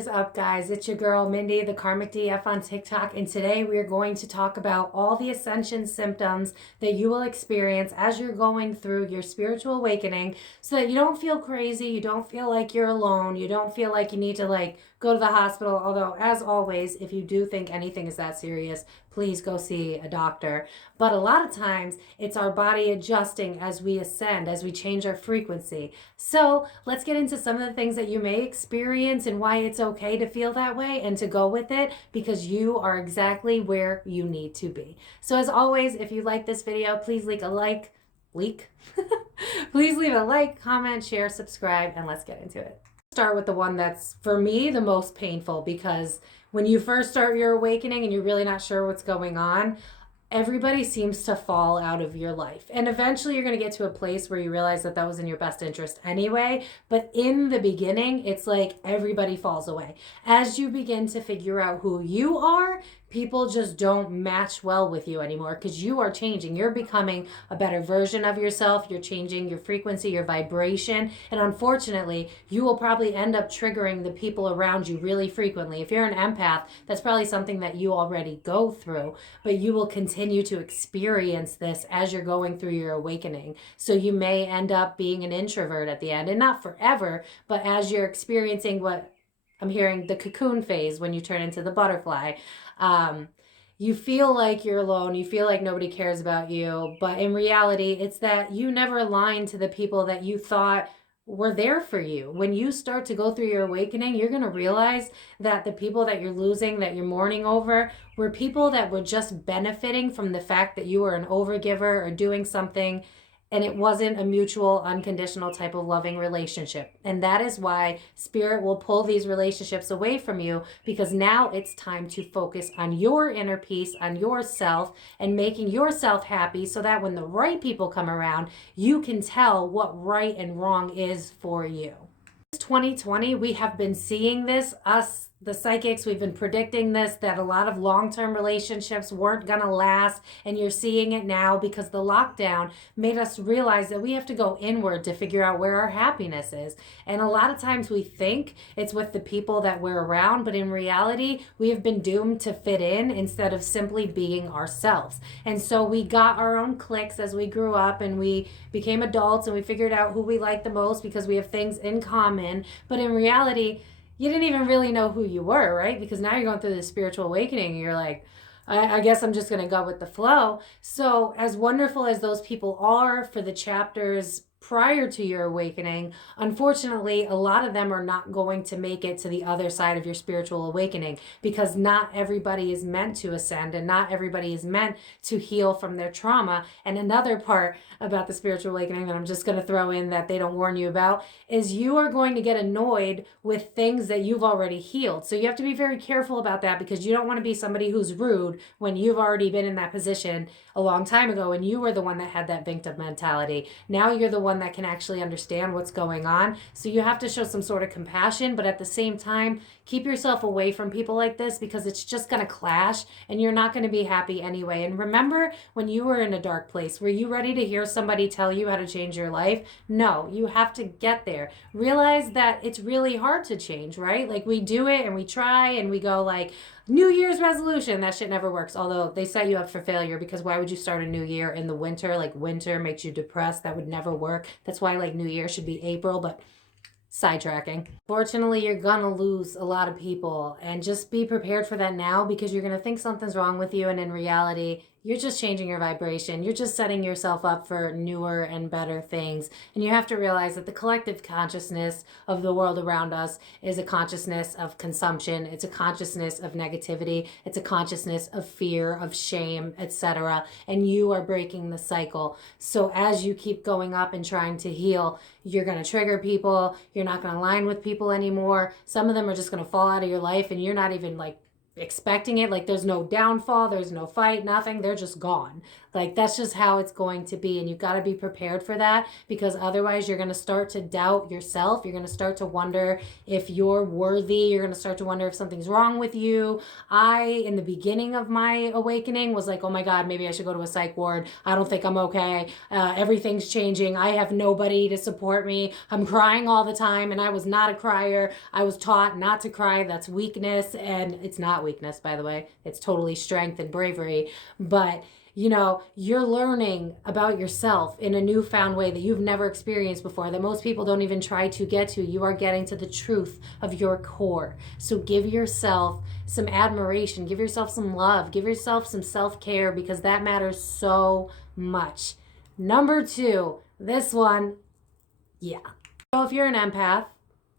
What is up, guys? It's your girl Mindy, the ThekarmicDF on TikTok, and today we are going to talk about all the ascension symptoms that you will experience as you're going through your spiritual awakening, so that you don't feel crazy, you don't feel like you're alone, you don't feel like you need to go to the hospital. Although, as always, if you do think anything is that serious, please go see a doctor. But a lot of times it's our body adjusting as we ascend, as we change our frequency. So let's get into some of the things that you may experience and why it's okay to feel that way and to go with it, because you are exactly where you need to be. So as always, if you like this video, please leave a like, please leave a like, comment, share, subscribe, and let's get into it. Start with the one that's, for me, the most painful, because when you first start your awakening and you're really not sure what's going on, everybody seems to fall out of your life. And eventually you're going to get to a place where you realize that that was in your best interest anyway. But in the beginning, it's like everybody falls away. As you begin to figure out who you are, people just don't match well with you anymore, because you are changing. You're becoming a better version of yourself. You're changing your frequency, your vibration. And unfortunately, you will probably end up triggering the people around you really frequently. If you're an empath, that's probably something that you already go through, but you will continue to experience this as you're going through your awakening. So you may end up being an introvert at the end, and not forever, but as you're experiencing what I'm hearing, the cocoon phase, when you turn into the butterfly, you feel like you're alone, you feel like nobody cares about you, but in reality, it's that you never aligned to the people that you thought were there for you. When you start to go through your awakening, you're going to realize that the people that you're losing, that you're mourning over, were people that were just benefiting from the fact that you were an overgiver or doing something, and it wasn't a mutual, unconditional type of loving relationship. And that is why Spirit will pull these relationships away from you, because now it's time to focus on your inner peace, on yourself, and making yourself happy, so that when the right people come around, you can tell what right and wrong is for you. 2020, we have been seeing this, us, the psychics, we've been predicting this, that a lot of long-term relationships weren't gonna last, and you're seeing it now because the lockdown made us realize that we have to go inward to figure out where our happiness is. And a lot of times we think it's with the people that we're around, but in reality, we have been doomed to fit in instead of simply being ourselves. And so we got our own cliques as we grew up and we became adults, and we figured out who we like the most because we have things in common. But in reality, you didn't even really know who you were, right? Because now you're going through this spiritual awakening and you're like, I guess I'm just going to go with the flow. So as wonderful as those people are for the chapters prior to your awakening, unfortunately, a lot of them are not going to make it to the other side of your spiritual awakening, because not everybody is meant to ascend, and not everybody is meant to heal from their trauma. And another part about the spiritual awakening that I'm just going to throw in that they don't warn you about is you are going to get annoyed with things that you've already healed. So you have to be very careful about that, because you don't want to be somebody who's rude when you've already been in that position a long time ago and you were the one that had that victim mentality. Now you're the one that can actually understand what's going on. So you have to show some sort of compassion, but at the same time, keep yourself away from people like this, because it's just going to clash and you're not going to be happy anyway. And remember when you were in a dark place, were you ready to hear somebody tell you how to change your life? No, you have to get there. Realize that it's really hard to change, right? Like, we do it and we try and we go like, New Year's resolution, that shit never works. Although they set you up for failure, because why would you start a new year in the winter? Like, winter makes you depressed. That would never work. That's why like New Year should be April, but sidetracking. Fortunately, you're gonna lose a lot of people, and just be prepared for that now, because you're gonna think something's wrong with you, and in reality, you're just changing your vibration. You're just setting yourself up for newer and better things. And you have to realize that the collective consciousness of the world around us is a consciousness of consumption. It's a consciousness of negativity. It's a consciousness of fear, of shame, etc. And you are breaking the cycle. So as you keep going up and trying to heal, you're going to trigger people. You're not going to align with people anymore. Some of them are just going to fall out of your life, and you're not even like expecting it. Like, there's no downfall, there's no fight, nothing. They're just gone. Like, that's just how it's going to be. And you've got to be prepared for that, because otherwise you're going to start to doubt yourself. You're going to start to wonder if you're worthy. You're going to start to wonder if something's wrong with you. In the beginning of my awakening, was like, oh my God, maybe I should go to a psych ward. I don't think I'm okay. Everything's changing. I have nobody to support me. I'm crying all the time. And I was not a crier. I was taught not to cry. That's weakness. And it's not weakness, by the way. It's totally strength and bravery. But you're learning about yourself in a newfound way that you've never experienced before, that most people don't even try to get to. You are getting to the truth of your core. So give yourself some admiration, give yourself some love, give yourself some self-care, because that matters so much. Number 2, this one, yeah. So if you're an empath,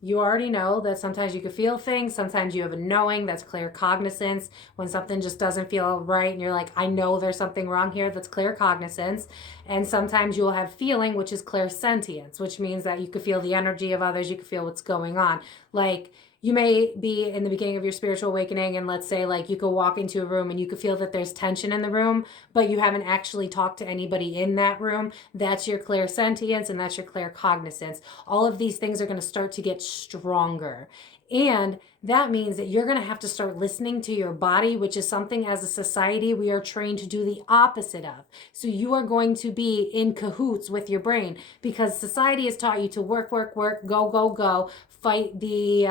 you already know that sometimes you can feel things. Sometimes you have a knowing. That's claircognasance. When something just doesn't feel right and you're like, I know there's something wrong here, that's claircognasance. And sometimes you'll have feeling, which is clairsentience, which means that you can feel the energy of others. You can feel what's going on. Like, you may be in the beginning of your spiritual awakening, and let's say like you could walk into a room and you could feel that there's tension in the room, but you haven't actually talked to anybody in that room. That's your clairsentience, and that's your claircognasance. All of these things are going to start to get stronger. And that means that you're going to have to start listening to your body, which is something as a society we are trained to do the opposite of. So you are going to be in cahoots with your brain, because society has taught you to work, work, work, go, go, go, fight the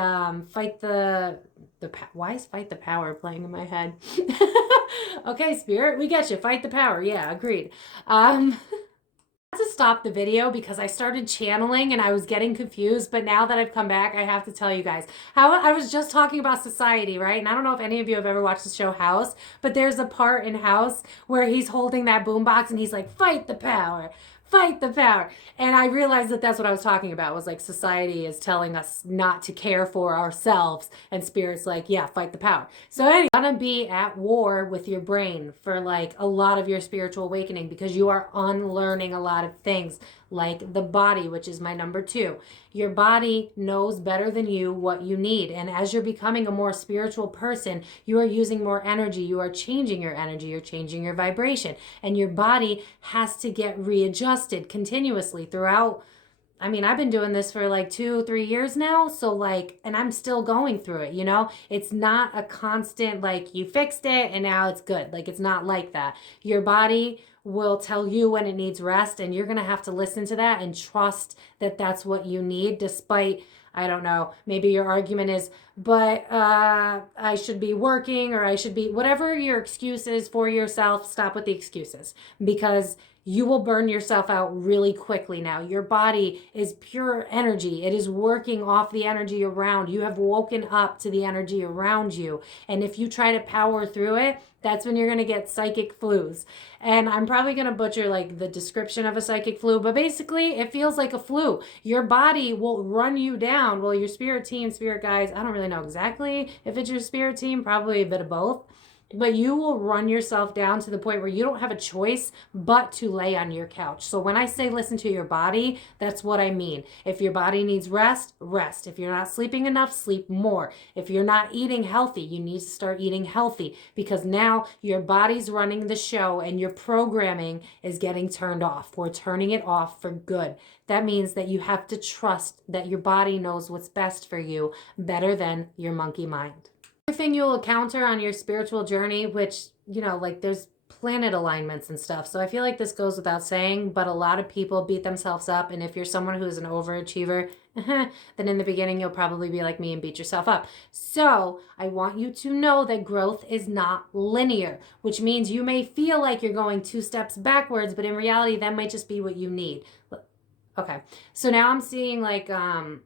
why is fight the power playing in my head? Okay, Spirit, we get you. Fight the power. Yeah, agreed. To stop the video because I started channeling and I was getting confused, but now that I've come back, I have to tell you guys how I was just talking about society, right? And I don't know if any of you have ever watched the show House, but there's a part in House where he's holding that boombox and he's like, fight the power. Fight the power. And I realized that that's what I was talking about, was like society is telling us not to care for ourselves, and Spirit's like, yeah, fight the power. So anyway, you're gonna be at war with your brain for like a lot of your spiritual awakening, because you are unlearning a lot of things, like the body, which is my number 2. Your body knows better than you what you need. And as you're becoming a more spiritual person, you are using more energy. You are changing your energy. You're changing your vibration. And your body has to get readjusted continuously throughout. I mean, I've been doing this for like 2-3 years now. So like, and I'm still going through it, It's not a constant, like you fixed it and now it's good. Like, it's not like that. Your body will tell you when it needs rest, and you're going to have to listen to that and trust that that's what you need, despite, I don't know, maybe your argument is, but I should be working, or I should be, whatever your excuse is for yourself, stop with the excuses, because you will burn yourself out really quickly now. Your body is pure energy. It is working off the energy around. You have woken up to the energy around you. And if you try to power through it, that's when you're going to get psychic flus. And I'm probably going to butcher like the description of a psychic flu, but basically it feels like a flu. Your body will run you down. Well, your spirit team, spirit guides, I don't really know exactly if it's your spirit team, probably a bit of both. But you will run yourself down to the point where you don't have a choice but to lay on your couch. So when I say listen to your body, that's what I mean. If your body needs rest, rest. If you're not sleeping enough, sleep more. If you're not eating healthy, you need to start eating healthy, because now your body's running the show and your programming is getting turned off. We're turning it off for good. That means that you have to trust that your body knows what's best for you better than your monkey mind. Thing you'll encounter on your spiritual journey, which, like there's planet alignments and stuff. So I feel like this goes without saying, but a lot of people beat themselves up. And if you're someone who's an overachiever, then in the beginning, you'll probably be like me and beat yourself up. So I want you to know that growth is not linear, which means you may feel like you're going 2 steps backwards, but in reality, that might just be what you need. Okay. So now I'm seeing like a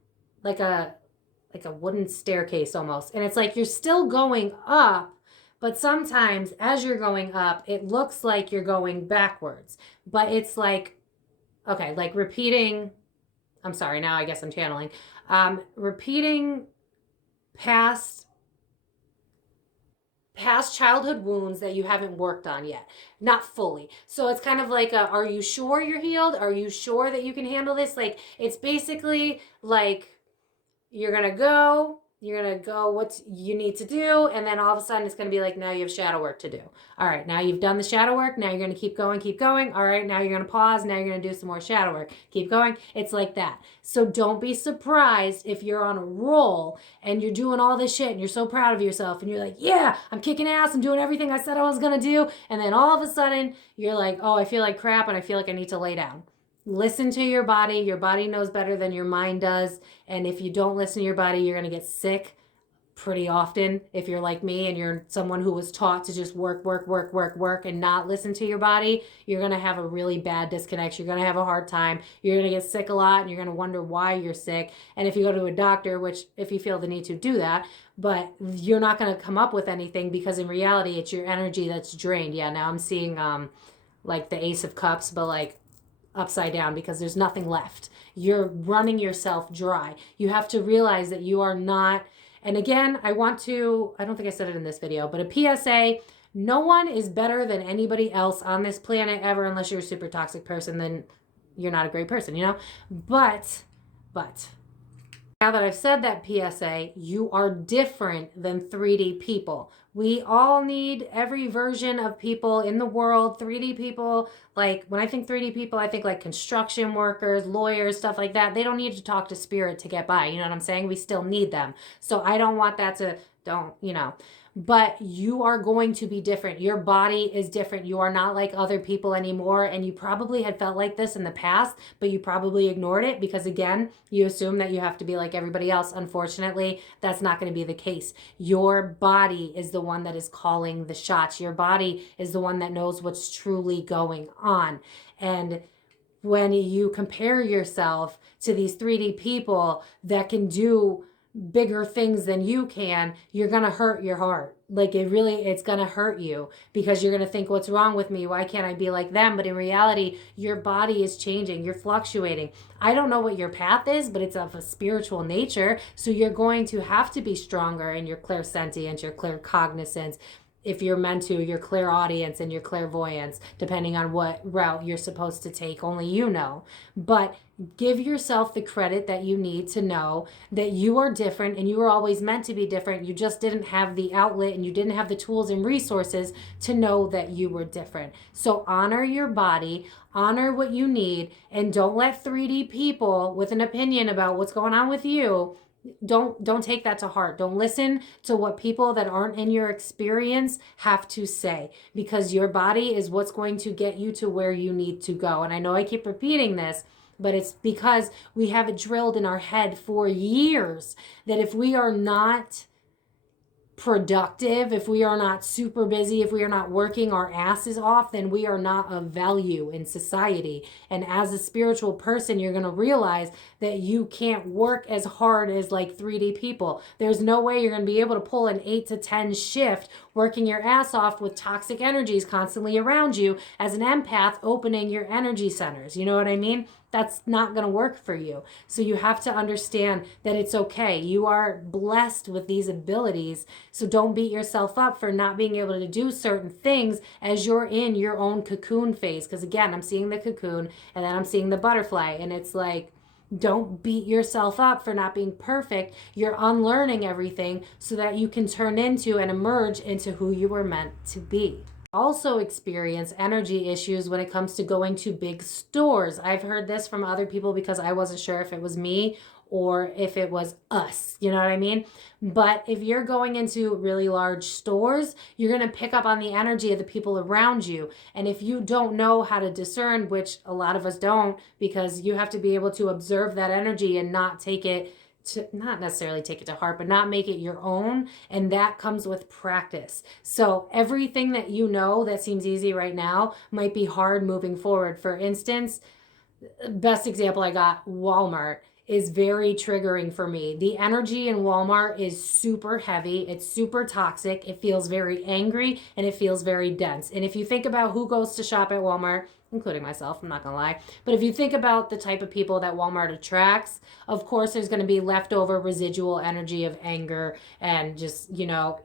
wooden staircase almost. And it's like you're still going up, but sometimes as you're going up, it looks like you're going backwards. But it's like, okay, like repeating, I'm sorry, now I guess I'm channeling. Repeating past childhood wounds that you haven't worked on yet, not fully. So it's kind of like, are you sure you're healed? Are you sure that you can handle this? Like, it's basically like, you're going to go, you're going to go what you need to do. And then all of a sudden it's going to be like, now you have shadow work to do. All right, now you've done the shadow work. Now you're going to keep going, keep going. All right, now you're going to pause. Now you're going to do some more shadow work. Keep going. It's like that. So don't be surprised if you're on a roll and you're doing all this shit and you're so proud of yourself and you're like, yeah, I'm kicking ass. I'm doing everything I said I was going to do. And then all of a sudden you're like, oh, I feel like crap and I feel like I need to lay down. Listen to your body. Your body knows better than your mind does. And if you don't listen to your body, you're going to get sick pretty often. If you're like me and you're someone who was taught to just work and not listen to your body, you're going to have a really bad disconnect. You're going to have a hard time. You're going to get sick a lot and you're going to wonder why you're sick. And if you go to a doctor, which if you feel the need to do that, but you're not going to come up with anything because in reality, it's your energy that's drained. Yeah, now I'm seeing like the Ace of Cups, but like upside down because there's nothing left. You're running yourself dry. You have to realize that you are not, and again, I don't think I said it in this video, but a PSA, no one is better than anybody else on this planet ever unless you're a super toxic person, then you're not a great person, you know? But now that I've said that PSA, you are different than 3D people. We all need every version of people in the world. 3D people, like when I think 3D people, I think like construction workers, lawyers, stuff like that. They don't need to talk to spirit to get by. You know what I'm saying? We still need them. So I don't want that to, but you are going to be different. Your body is different. You are not like other people anymore. And you probably had felt like this in the past, but you probably ignored it because again, you assume that you have to be like everybody else. Unfortunately, that's not going to be the case. Your body is the one that is calling the shots. Your body is the one that knows what's truly going on. And when you compare yourself to these 3D people that can do bigger things than you can, you're going to hurt your heart. Like it's going to hurt you because you're going to think, what's wrong with me? Why can't I be like them? But in reality, your body is changing. You're fluctuating. I don't know what your path is, but it's of a spiritual nature. So you're going to have to be stronger in your clairsentient, your claircognasance. If you're meant to, your clairaudience and your clairvoyance, depending on what route you're supposed to take, only you know. But give yourself the credit that you need to know that you are different and you were always meant to be different. You just didn't have the outlet and you didn't have the tools and resources to know that you were different. So honor your body, honor what you need, and don't let 3D people with an opinion about what's going on with you, don't take that to heart. Don't listen to what people that aren't in your experience have to say, because your body is what's going to get you to where you need to go. And I know I keep repeating this, but it's because we have it drilled in our head for years that if we are not productive, if we are not super busy, if we are not working our asses off, then we are not of value in society. And as a spiritual person, you're going to realize that you can't work as hard as like 3D people. There's no way you're going to be able to pull an 8 to 10 shift working your ass off with toxic energies constantly around you as an empath opening your energy centers. You know what I mean? That's not going to work for you. So you have to understand that it's okay. You are blessed with these abilities. So don't beat yourself up for not being able to do certain things as you're in your own cocoon phase. Because again, I'm seeing the cocoon and then I'm seeing the butterfly. And it's like, don't beat yourself up for not being perfect. You're unlearning everything so that you can turn into and emerge into who you were meant to be. Also experience energy issues when it comes to going to big stores. I've heard this from other people because I wasn't sure if it was me or if it was us, you know what I mean? But if you're going into really large stores, you're going to pick up on the energy of the people around you. And if you don't know how to discern, which a lot of us don't, because you have to be able to observe that energy and not take it to, not necessarily take it to heart, but not make it your own. And that comes with practice. So everything that you know that seems easy right now might be hard moving forward. For instance, best example I got, Walmart is very triggering for me. The energy in Walmart is super heavy. It's super toxic. It feels very angry and it feels very dense. And if you think about who goes to shop at Walmart, including myself, I'm not gonna lie, but if you think about the type of people that Walmart attracts, of course there's gonna be leftover residual energy of anger and just,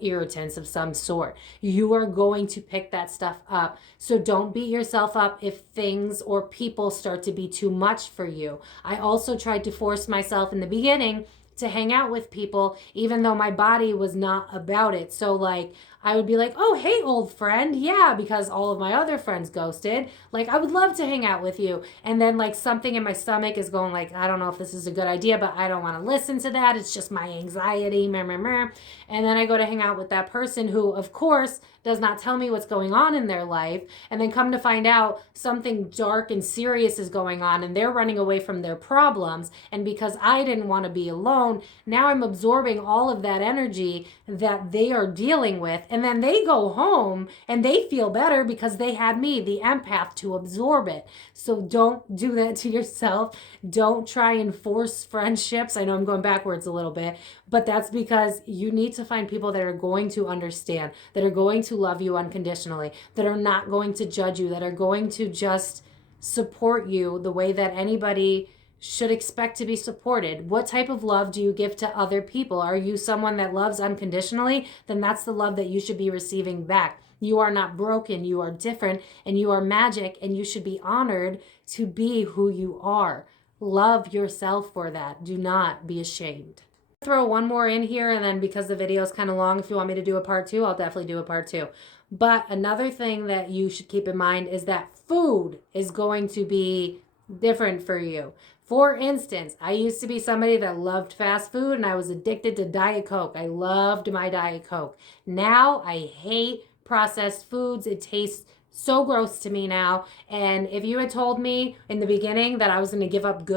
irritants of some sort. You are going to pick that stuff up. So don't beat yourself up if things or people start to be too much for you. I also tried to force myself in the beginning to hang out with people, even though my body was not about it. So like, I would be like, oh, hey, old friend. Yeah, because all of my other friends ghosted. Like, I would love to hang out with you. And then like something in my stomach is going like, I don't know if this is a good idea, but I don't want to listen to that. It's just my anxiety. Meh, meh, meh. And then I go to hang out with that person who, of course, does not tell me what's going on in their life. And then come to find out something dark and serious is going on and they're running away from their problems. And because I didn't want to be alone, now I'm absorbing all of that energy that they are dealing with. And then they go home and they feel better because they had me, the empath, to absorb it. So don't do that to yourself. Don't try and force friendships. I know I'm going backwards a little bit, but that's because you need to find people that are going to understand, that are going to love you unconditionally, that are not going to judge you, that are going to just support you the way that anybody should expect to be supported. What type of love do you give to other people? Are you someone that loves unconditionally? Then that's the love that you should be receiving back. You are not broken, you are different, and you are magic, and you should be honored to be who you are. Love yourself for that. Do not be ashamed. Throw one more in here, and then because the video is kind of long, if you want me to do a part 2, I'll definitely do a part 2. But another thing that you should keep in mind is that food is going to be different for you. For instance, I used to be somebody that loved fast food and I was addicted to Diet Coke. I loved my Diet Coke. Now I hate processed foods. It tastes so gross to me now. And if you had told me in the beginning that I was going to give up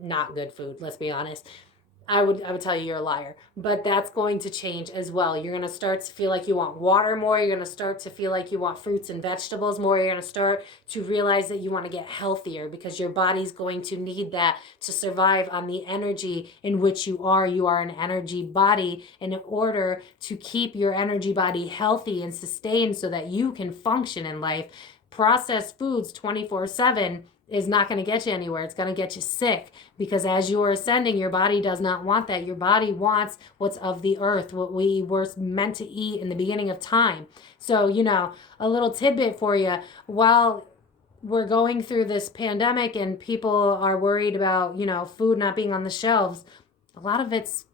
not good food, let's be honest, I would tell you you're a liar. But that's going to change as well. You're going to start to feel like you want water more. You're going to start to feel like you want fruits and vegetables more. You're going to start to realize that you want to get healthier because your body's going to need that to survive on the energy in which you are. You are an energy body. And in order to keep your energy body healthy and sustained so that you can function in life, processed foods 24/7 is not going to get you anywhere. It's going to get you sick because as you are ascending, your body does not want that. Your body wants what's of the earth, what we were meant to eat in the beginning of time. So, you know, a little tidbit for you. While we're going through this pandemic and people are worried about, you know, food not being on the shelves, a lot of it's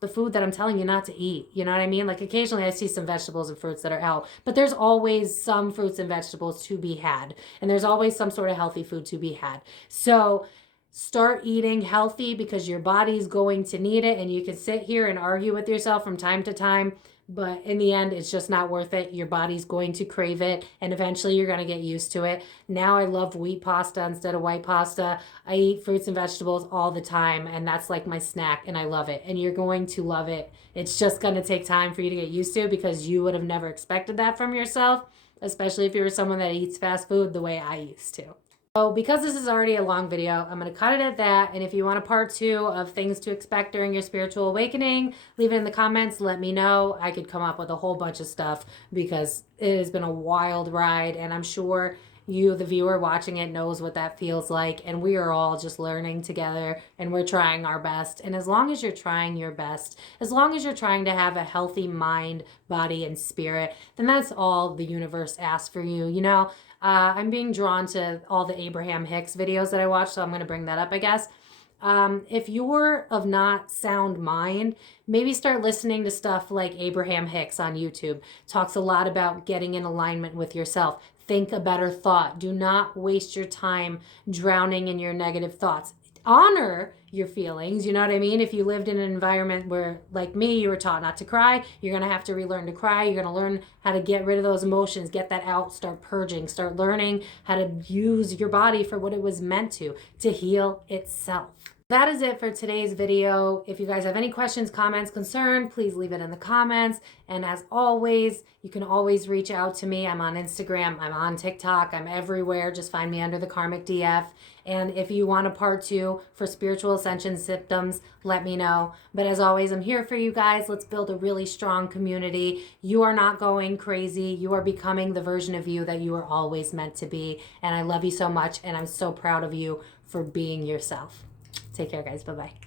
the food that I'm telling you not to eat. You know what I mean? Like occasionally I see some vegetables and fruits that are out, but there's always some fruits and vegetables to be had. And there's always some sort of healthy food to be had. So start eating healthy because your body's going to need it. And you can sit here and argue with yourself from time to time, but in the end, it's just not worth it. Your body's going to crave it, and eventually you're going to get used to it. Now I love wheat pasta instead of white pasta. I eat fruits and vegetables all the time, and that's like my snack, and I love it. And you're going to love it. It's just going to take time for you to get used to because you would have never expected that from yourself, especially if you were someone that eats fast food the way I used to. So because this is already a long video, I'm going to cut it at that. And if you want a part 2 of things to expect during your spiritual awakening, leave it in the comments. Let me know. I could come up with a whole bunch of stuff because it has been a wild ride. And I'm sure you, the viewer watching it, knows what that feels like. And we are all just learning together and we're trying our best. And as long as you're trying your best, as long as you're trying to have a healthy mind, body, and spirit, then that's all the universe asks for you. You know, I'm being drawn to all the Abraham Hicks videos that I watch, so I'm going to bring that up, I guess. If you're of not sound mind, maybe start listening to stuff like Abraham Hicks on YouTube. Talks a lot about getting in alignment with yourself. Think a better thought. Do not waste your time drowning in your negative thoughts. Honor your feelings, you know what I mean? If you lived in an environment where, like me, you were taught not to cry, you're going to have to relearn to cry. You're going to learn how to get rid of those emotions, get that out, start purging, start learning how to use your body for what it was meant to heal itself. That is it for today's video. If you guys have any questions, comments, concerns, please leave it in the comments. And as always, you can always reach out to me. I'm on Instagram, I'm on TikTok, I'm everywhere. Just find me under ThekarmicDF. And if you want a part 2 for spiritual ascension symptoms, let me know. But as always, I'm here for you guys. Let's build a really strong community. You are not going crazy. You are becoming the version of you that you are always meant to be. And I love you so much. And I'm so proud of you for being yourself. Take care, guys. Bye-bye.